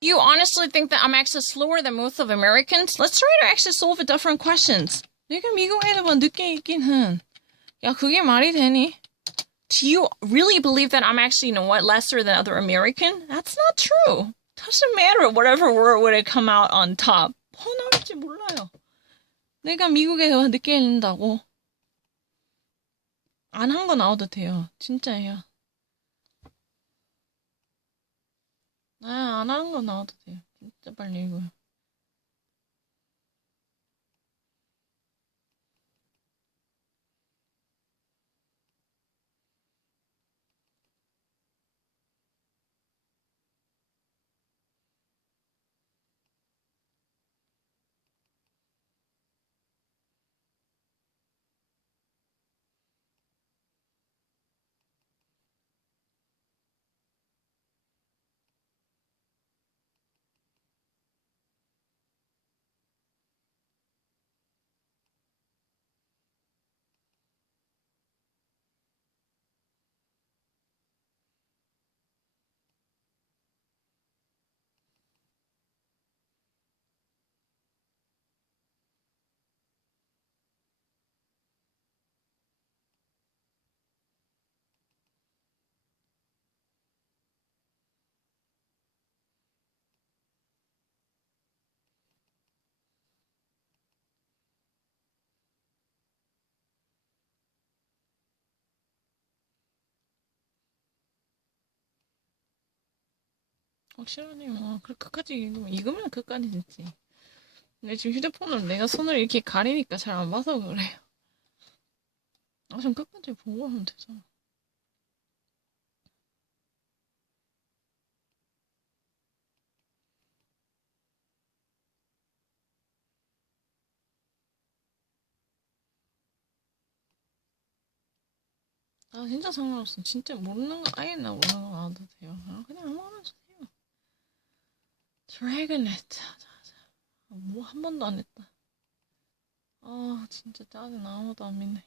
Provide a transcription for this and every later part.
You honestly think that I'm actually slower than most of Americans? Let's try to actually solve different questions. 내가 미국 애들보다 늦게 읽기는. 야, 그게 말이 되니? Do you really believe that I'm actually, lesser than other American? That's not true. Doesn't matter whatever word would come out on top. 나올지 몰라요. 내가 미국에 늦게 읽는다고. 안 한 거 나와도 돼요. 진짜예요. 안 하는 거 나와도 돼요. 진짜 빨리 읽어요. 확실하네요. 그래, 끝까지 읽으면 끝까지 듣지. 근데 지금 휴대폰을 내가 손을 이렇게 가리니까 잘 안 봐서 그래요. 좀 끝까지 보고 하면 되잖아. 진짜 상관없어. 진짜 모르는 거, 아예 나 모르는 거 나와도 돼요. 그냥 아무거나 주세요. 드래곤넷. 뭐 한 번도 안 했다. 진짜 짜증나. 아무도 안 믿네.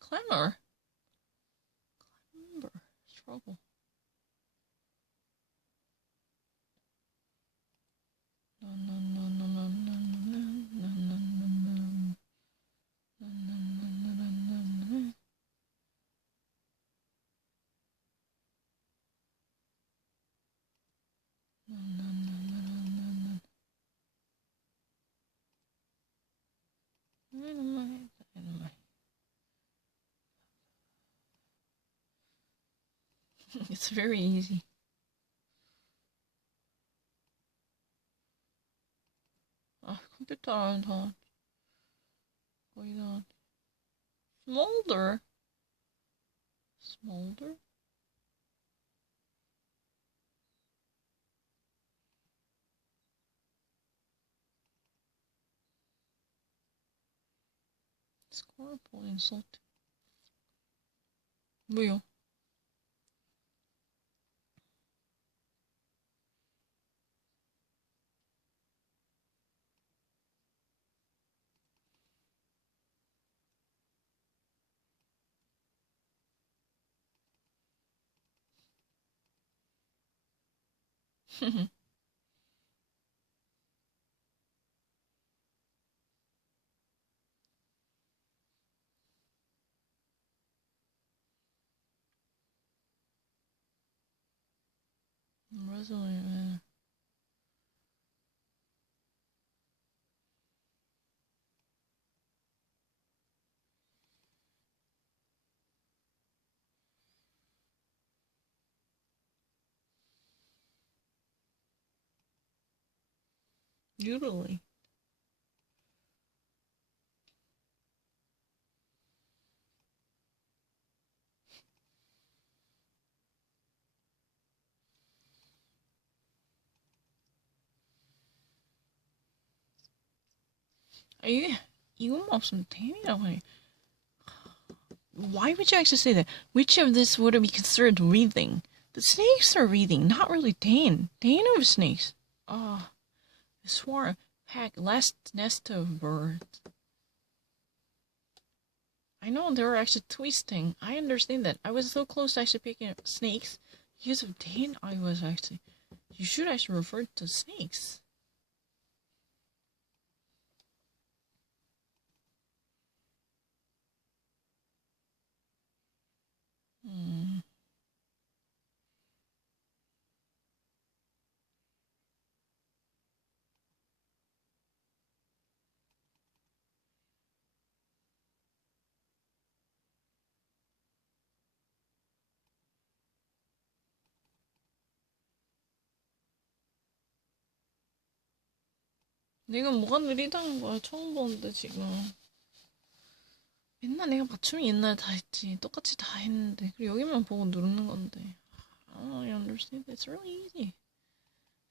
Clamor. Struggle. It's very easy. 컴퓨터랑 다 거의 다 smolder. Smolder? Scorpion insult. 뭐요? resume. Usually. 이것만 없으면 댐이라고 해. Why would you actually say that? Which of this would be considered breathing? The snakes are breathing, not really Dane. Dane of snakes. Swarm, pack, last nest of birds. I know they were actually twisting. I understand that. I was so close to actually picking up snakes. Because of Dan, I was actually... You should actually refer to snakes. 내가 뭐가 느리다는 거야. 처음 보는데 지금. 맨날 내가 맞춤이 옛날에 다 했지. 똑같이 다 했는데. 그리고 여기만 보고 누르는 건데. I don't really understand. It's really easy.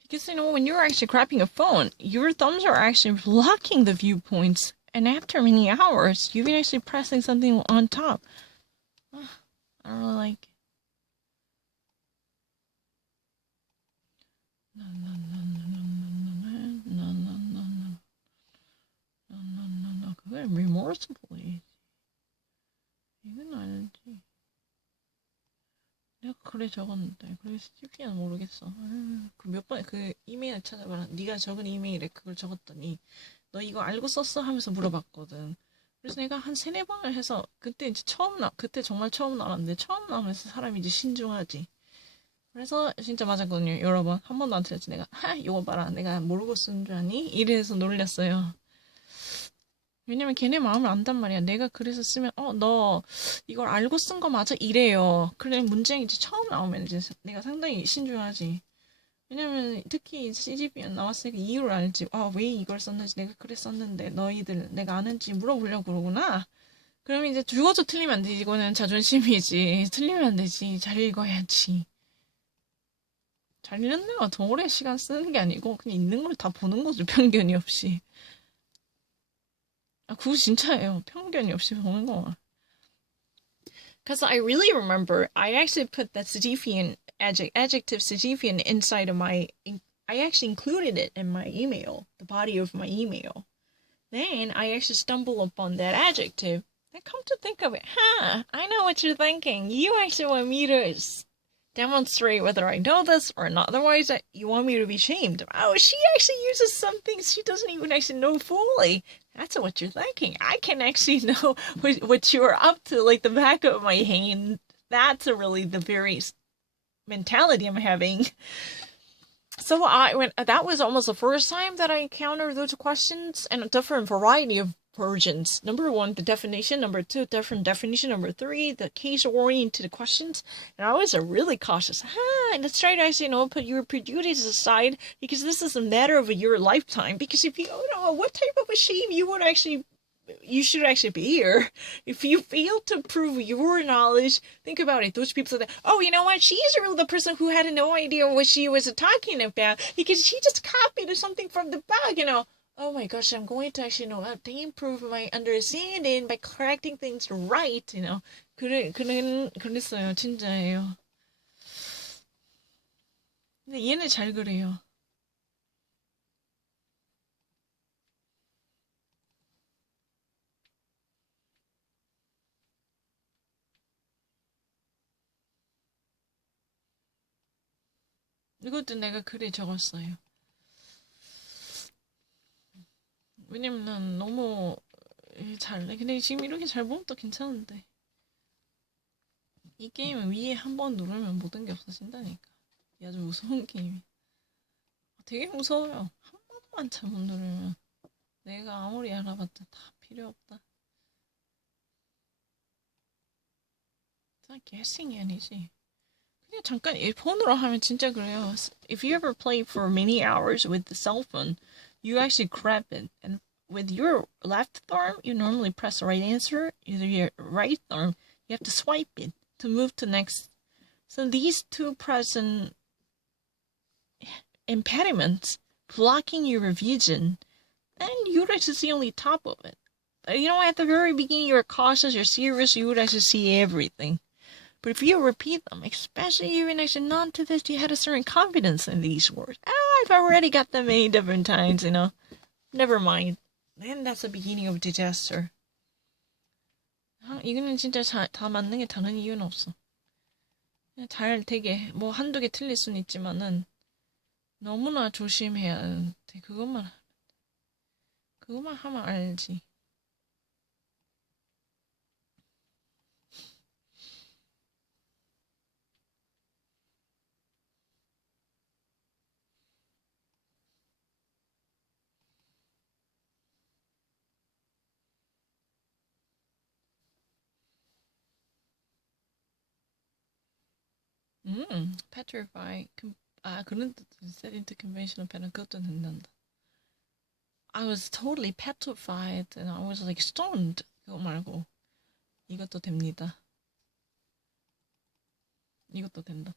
Because, you know, when you're actually crapping a phone, your thumbs are actually blocking the viewpoints. And after many hours, you've been actually pressing something on top. I don't really like it. No. 그게 remorsefully. 이건 아니지. 내가 그래 적었는데 그래 CP는 모르겠어. 그 몇 번에 그 이메일 찾아봐라. 네가 적은 이메일에 그걸 적었더니 너 이거 알고 썼어? 하면서 물어봤거든. 그래서 내가 한 3-4번을 해서 그때 이제 그때 정말 처음 나왔는데 처음 나오면서 사람이 이제 신중하지. 그래서 진짜 맞았거든요. 여러 번. 한 번도 안 틀렸지. 내가 이거 봐라. 내가 모르고 쓴 줄 아니? 이래서 놀렸어요. 왜냐면 걔네 마음을 안단 말이야. 내가 그래서 쓰면 너 이걸 알고 쓴 거 맞아? 이래요. 그래 문장이 이제 처음 나오면 이제 내가 상당히 신중하지. 왜냐면 특히 CGPN 나왔으니까 이유를 알지. 왜 이걸 썼는지 내가 그래 썼는데 너희들 내가 아는지 물어보려고 그러구나. 그러면 이제 죽어도 틀리면 안 되지. 이거는 자존심이지. 틀리면 안 되지. 잘 읽어야지. 잘 읽는 데가 더 오래 시간 쓰는 게 아니고 그냥 있는 걸 다 보는 거죠. 편견이 없이. 그거 진짜예요. 편견이 없이 보는 거. Because I really remember, I actually put that Sisyphean adjective Sisyphean inside of I actually included it in my email, the body of my email. Then I actually stumbled upon that adjective. And come to think of it, I know what you're thinking. You actually want me to demonstrate whether I know this or not. Otherwise, you want me to be shamed. She actually uses some things she doesn't even actually know fully. That's what you're thinking. I can actually know what you're up to, like the back of my hand. That's really the very mentality I'm having. So that was almost the first time that I encountered those questions and a different variety of versions. Number 1, the definition. Number 2, different definition. Number 3, the case-oriented questions. And I was really cautious. Let's try to actually, put your prejudices aside because this is a matter of your lifetime. Because if you don't know what type of a shame you should actually be here. If you fail to prove your knowledge, think about it. Those people say, you know what? She's really the person who had no idea what she was talking about because she just copied something from the bag, Oh my gosh, I'm going to actually improve my understanding by correcting things right, 그랬어요, 진짜예요. 근데 얘는 잘 그래요. 이것도 내가 글에 적었어요. 왜냐면 너무 잘해. 근데 지금 이렇게 잘 보면 또 괜찮은데. 이 게임은 위에 한 번 누르면 모든 게 없어진다니까. 이 아주 무서운 게임이. 되게 무서워요. 한 번만 잘못 누르면 내가 아무리 알아봤자 다 필요 없다. 다 guessing이 아니지. 그냥 잠깐 폰으로 하면 진짜 그래요. If you ever play for many hours with the cell phone, you actually grab it, and with your left thumb, you normally press the right answer. Either your right thumb, you have to swipe it to move to next. So these two present impediments blocking your vision, and you would actually see only top of it. At the very beginning, you're cautious, you're serious, you would actually see everything. But if you repeat them, especially even actually not to this, you had a certain confidence in these words. I've already got them many different times, Never mind. Then that's the beginning of disaster. 이거는 진짜 다 맞는 게 다른 이유는 없어. 그냥 잘 되게 뭐 한두 개 틀릴 수는 있지만은 너무나 조심해야 돼. 그것만 하면 알지. petrify. 그런 뜻, set into conventional pattern. 그것도 된단다. I was totally petrified and I was like stoned. 그거 말고 이것도 됩니다. 이것도 된다.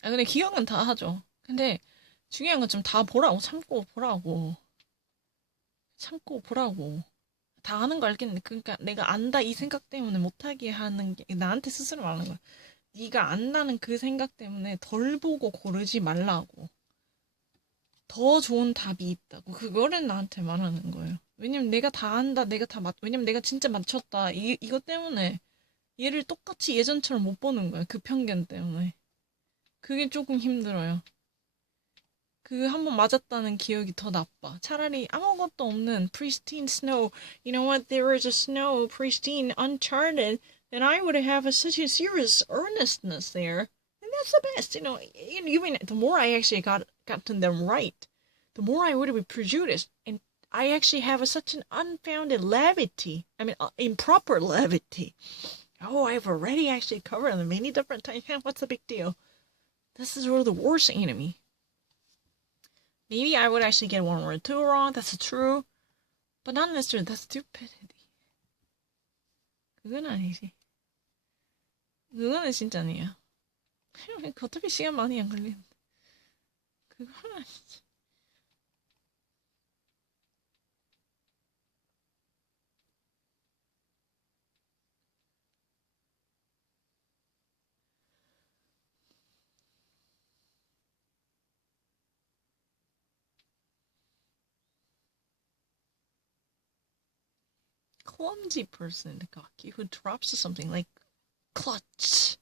근데 기억은 다 하죠. 근데 중요한 건 좀 다 보라고 참고 보라고 다 아는 거 알겠는데 그러니까 내가 안다 이 생각 때문에 못하게 하는 게 나한테 스스로 말하는 거야. 네가 안다는 그 생각 때문에 덜 보고 고르지 말라고. 더 좋은 답이 있다고. 그거를 나한테 말하는 거예요. 왜냐면 내가 다 안다, 왜냐면 내가 진짜 맞췄다. 이것 때문에 얘를 똑같이 예전처럼 못 보는 거야. 그 편견 때문에. 그게 조금 힘들어요. 그 한 번 맞았다는 기억이 더 나빠. 차라리 아무것도 없는 pristine snow. You know what? There is a snow, pristine, uncharted. Then I would have such a serious earnestness there. And that's the best, you know. Even the more I actually gotten them right, the more I would be prejudiced. And I actually have such an unfounded levity. I mean, improper levity. Oh, I've already actually covered them many different times. What's the big deal? This is really the worst enemy. Maybe I would actually get one or two wrong, that's true. But not necessarily that's stupidity. 그건 아니지. 그거는 진짜 아니야. 어차피 시간 많이 안 걸리는데. 그건 아니지. Clumsy person, cocky, who drops something like clutch.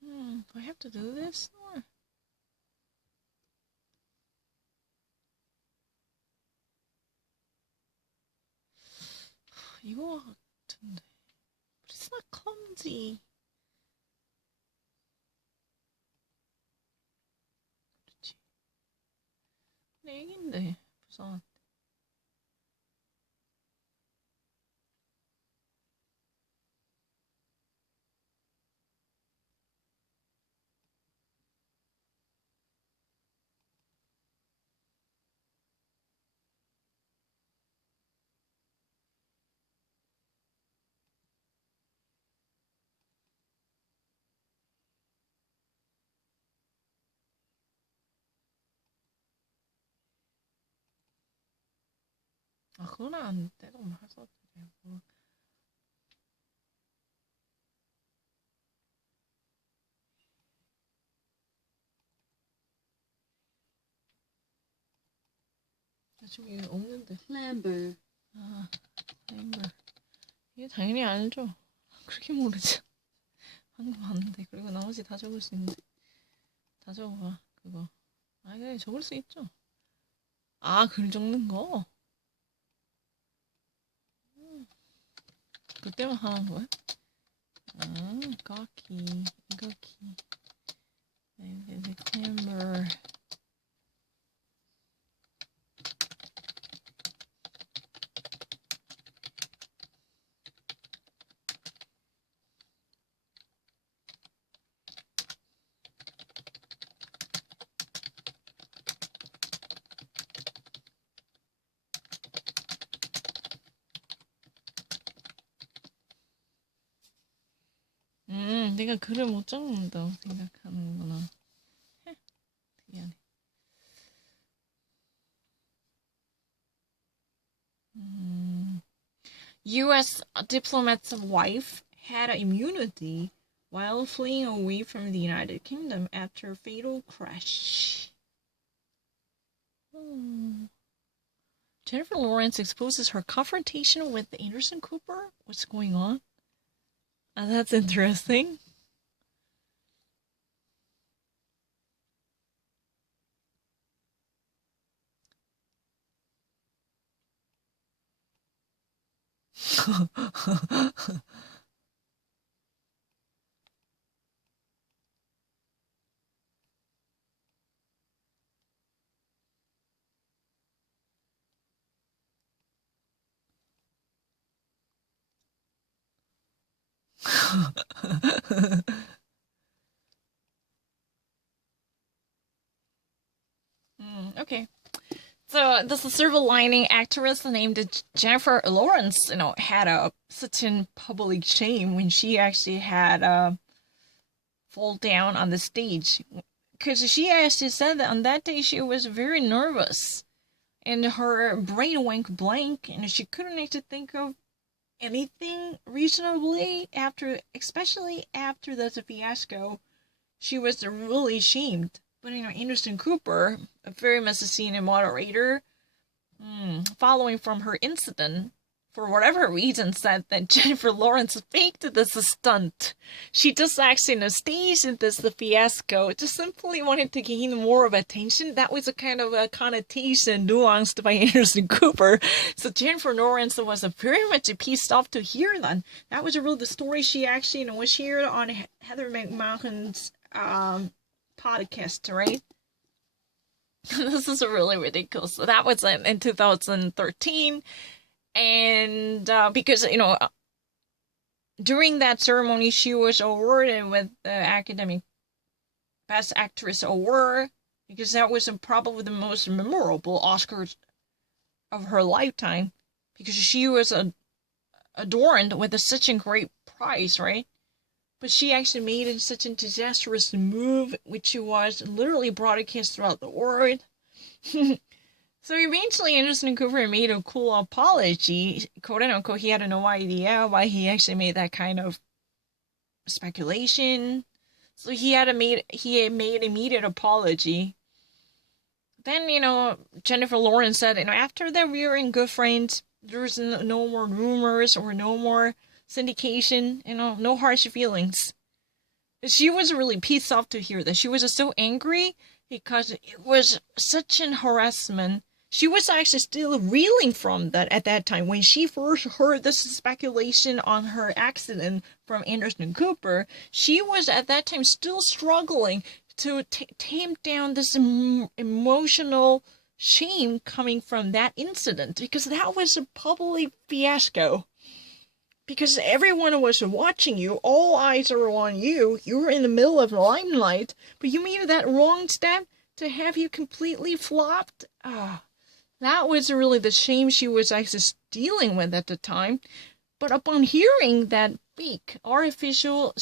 Do I have to do this? Or? 이거 같은데. But it's not clumsy. 그렇지. 내 얘긴데. 불쌍한. 그건 안 때도 말서 뭐. 저기 없는데. Clamber. member. 이게 당연히 알죠. 그렇게 모르죠. 방금 봤는데. 그리고 나머지 다 적을 수 있는데. 다 적어봐. 그거. 그래. 적을 수 있죠. 글 적는 거? 그때만 하는 거야? 이거 키. 이거 키. 이제 clamber. 내가 글을 못 적는다고 생각하는구나. 미안해. U.S. diplomat's wife had immunity while fleeing away from the United Kingdom after a fatal crash. Jennifer Lawrence exposes her confrontation with Anderson Cooper. What's going on? That's interesting. Okay. So this silver lining actress named Jennifer Lawrence, had such a public shame when she actually had fall down on the stage, because she actually said that on that day she was very nervous, and her brain went blank, and she couldn't actually think of anything reasonably especially after the fiasco. She was really ashamed. But Anderson Cooper, a very much senior moderator, following from her incident, for whatever reason, said that Jennifer Lawrence faked this stunt. She just actually staged this fiasco, just simply wanted to gain more of attention. That was a kind of a connotation nuanced by Anderson Cooper. So Jennifer Lawrence was very much pissed off to hear that. That was really the story she actually was here on Heather McMahon's podcast, right? This is really ridiculous. So that was in 2013, and because during that ceremony she was awarded with the Academic Best Actress award, because that was probably the most memorable Oscars of her lifetime, because she was adorned with such a great prize, right? But she actually made such a disastrous move, which was literally broadcast throughout the world. So eventually Anderson Cooper made a cool apology. Quote unquote, he had no idea why he actually made that kind of speculation. So he made immediate apology. Then, Jennifer Lawrence said, after that we were in good friends, there's no more rumors or no more syndication, no harsh feelings. She was really pissed off to hear that. She was so angry because it was such an harassment. She was actually still reeling from that at that time. When she first heard this speculation on her accident from Anderson Cooper, she was at that time still struggling to tame down this emotional shame coming from that incident, because that was a public fiasco. Because everyone was watching you, all eyes are on you, you were in the middle of the limelight, but you made that wrong step to have you completely flopped. That was really the shame she was actually dealing with at the time. But upon hearing that fake, artificial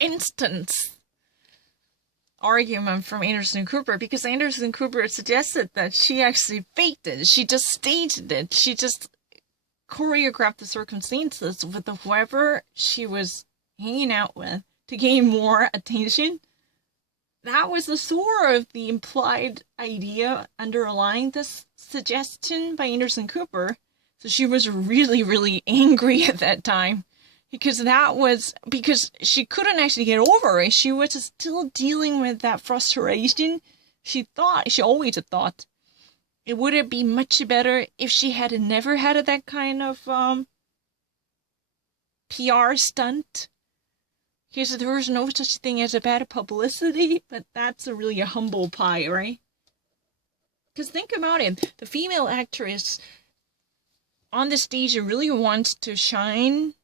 instance argument from Anderson Cooper, because Anderson Cooper suggested that she actually faked it. She just staged it. She just choreographed the circumstances with whoever she was hanging out with to gain more attention. That was the source of the implied idea underlying this suggestion by Anderson Cooper. So she was really, really angry at that time. Because she couldn't actually get over it. She was still dealing with that frustration. She always thought it would be much better if she had never had that kind of PR stunt. Because there was no such thing as a bad publicity, but that's really a humble pie, right? Because think about it. The female actress on the stage really wants to shine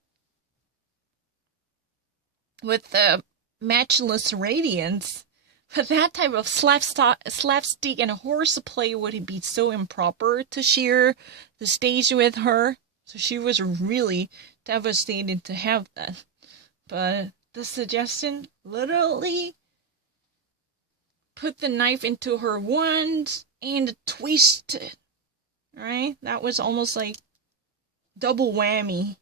with the matchless radiance, but that type of slapstick and horseplay would be so improper to share the stage with her. So she was really devastated to have that. But the suggestion literally put the knife into her wound and twisted. Right? That was almost like double whammy.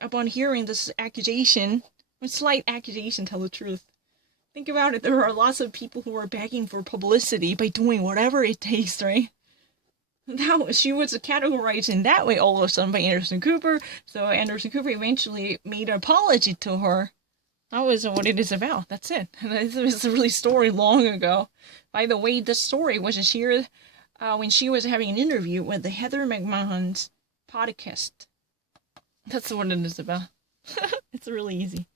Upon hearing this accusation, a slight accusation, tell the truth. Think about it, there are lots of people who are begging for publicity by doing whatever it takes, right? She was categorized in that way all of a sudden by Anderson Cooper, so Anderson Cooper eventually made an apology to her. That was what it is about. That's it. This was a really story long ago. By the way, this story was shared when she was having an interview with the Heather McMahon's podcast. That's what it is about. It's really easy.